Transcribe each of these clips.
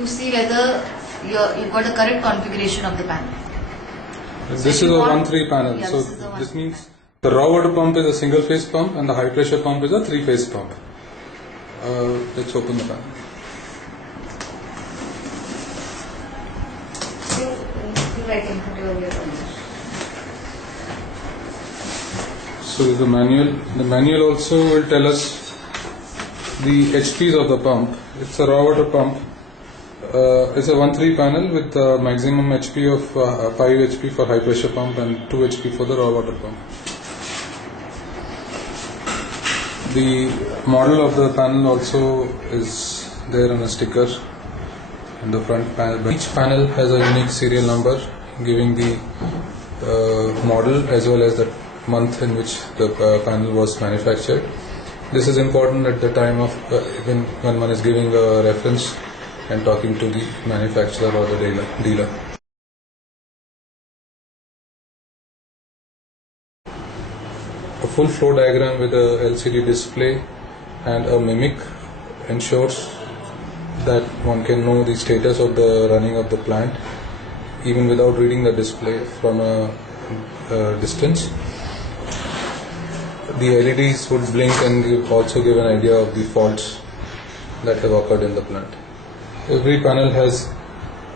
to see whether you've got the correct configuration of the panel. This is a 1-3 panel. Yeah, so this means the raw water pump is a single phase pump and the high pressure pump is a 3-phase pump. Let's open the panel. So the manual. The manual also will tell us the HPs of the pump. It's a raw water pump. It's a 1-3 panel with a maximum HP of 5 HP for high pressure pump and 2 HP for the raw water pump. The model of the panel also is there on a sticker in the front panel. Each panel has a unique serial number giving the model as well as the month in which the panel was manufactured. This is important at the time of when one is giving a reference and talking to the manufacturer or the dealer. A full flow diagram with a LCD display and a mimic ensures that one can know the status of the running of the plant even without reading the display from a distance. The LEDs would blink and also give an idea of the faults that have occurred in the plant. Every panel has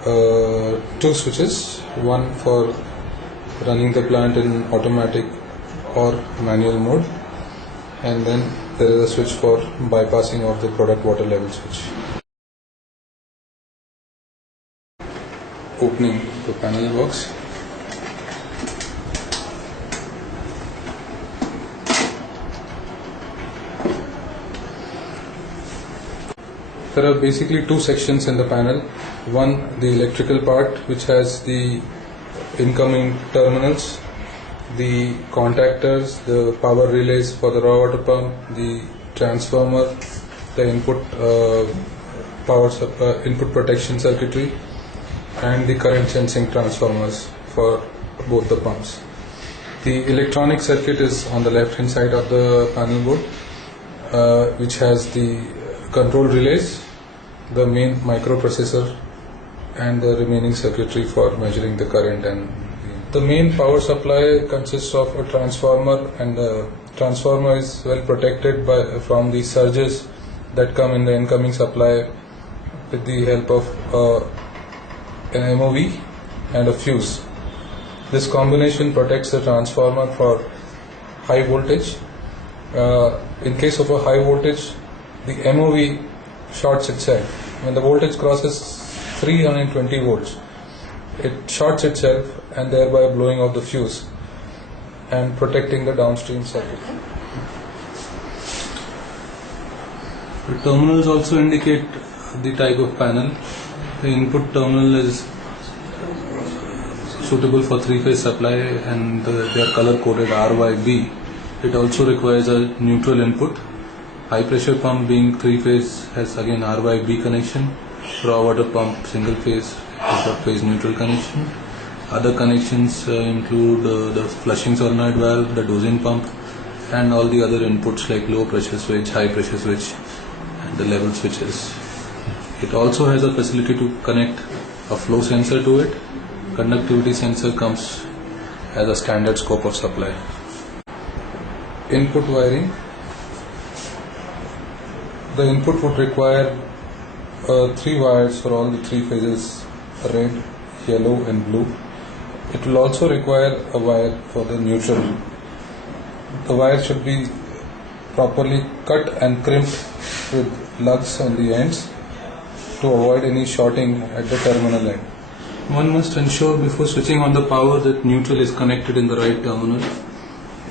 2 switches, one for running the plant in automatic or manual mode, and then there is a switch for bypassing of the product water level switch. Opening the panel box. There are basically 2 sections in the panel. One, the electrical part, which has the incoming terminals, the contactors, the power relays for the raw water pump, the transformer, the input input protection circuitry, and the current sensing transformers for both the pumps. The electronic circuit is on the left hand side of the panel board, which has the control relays, the main microprocessor, and the remaining circuitry for measuring the current. And the main power supply consists of a transformer, and the transformer is well protected from the surges that come in the incoming supply with the help of an MOV and a fuse. This combination protects the transformer for high voltage. In case of a high voltage, the MOV shorts itself. When the voltage crosses 320 volts, it shorts itself and thereby blowing off the fuse and protecting the downstream circuit. The terminals also indicate the type of panel. The input terminal is suitable for 3-phase supply and they are color coded RYB. It also requires a neutral input. High pressure pump being 3-phase has again RYB connection. Raw water pump single phase has got phase neutral connection. Other connections include the flushing solenoid valve, the dosing pump, and all the other inputs like low pressure switch, high pressure switch, and the level switches. It also has a facility to connect a flow sensor to it. Conductivity sensor comes as a standard scope of supply. Input wiring. The input would require 3 wires for all the 3 phases, red, yellow and blue. It will also require a wire for the neutral. The wire should be properly cut and crimped with lugs on the ends to avoid any shorting at the terminal end. One must ensure before switching on the power that neutral is connected in the right terminal.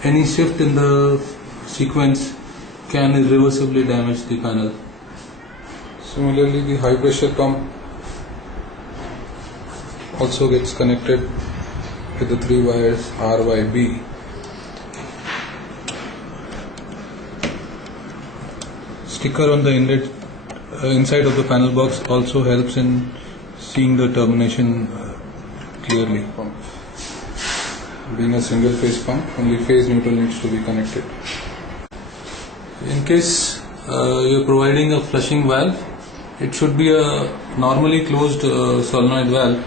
Any shift in the sequence can irreversibly damage the panel. Similarly, the high pressure pump also gets connected with the 3 wires RYB. Sticker on the inlet inside of the panel box also helps in seeing the termination clearly. Being a single phase pump, only phase neutral needs to be connected. In case you are providing a flushing valve, it should be a normally closed solenoid valve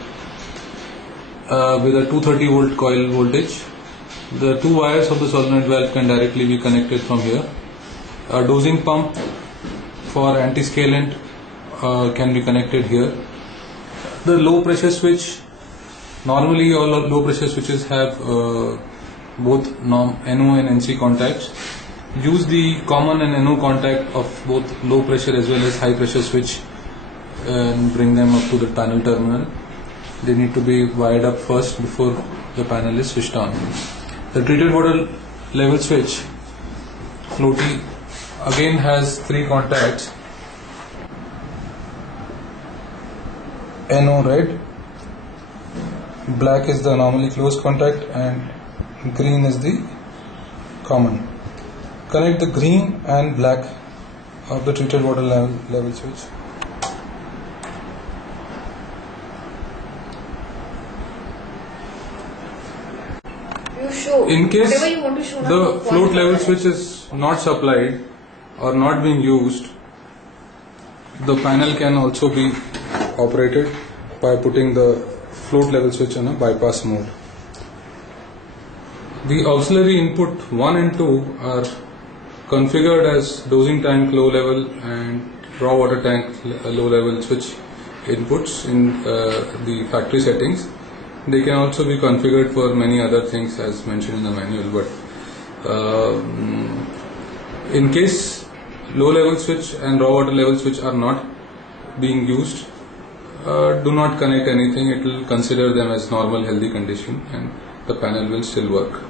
with a 230 volt coil voltage. The two wires of the solenoid valve can directly be connected from here. A dosing pump for anti-scalant can be connected here. The low pressure switch, normally all low pressure switches have both NO and NC contacts. Use the common and NO contact of both low pressure as well as high pressure switch and bring them up to the panel terminal. They need to be wired up first before the panel is switched on. The treated water level switch, floaty, again has three contacts. NO red, black is the normally closed contact and green is the common. Connect the green and black of the treated water level switch. In case the float level switch is not supplied or not being used, the panel can also be operated by putting the float level switch in a bypass mode. The auxiliary input 1 and 2 are configured as dosing tank low level and raw water tank low level switch inputs in the factory settings. They can also be configured for many other things as mentioned in the manual, but in case low level switch and raw water level switch are not being used, do not connect anything. It will consider them as normal healthy condition and the panel will still work.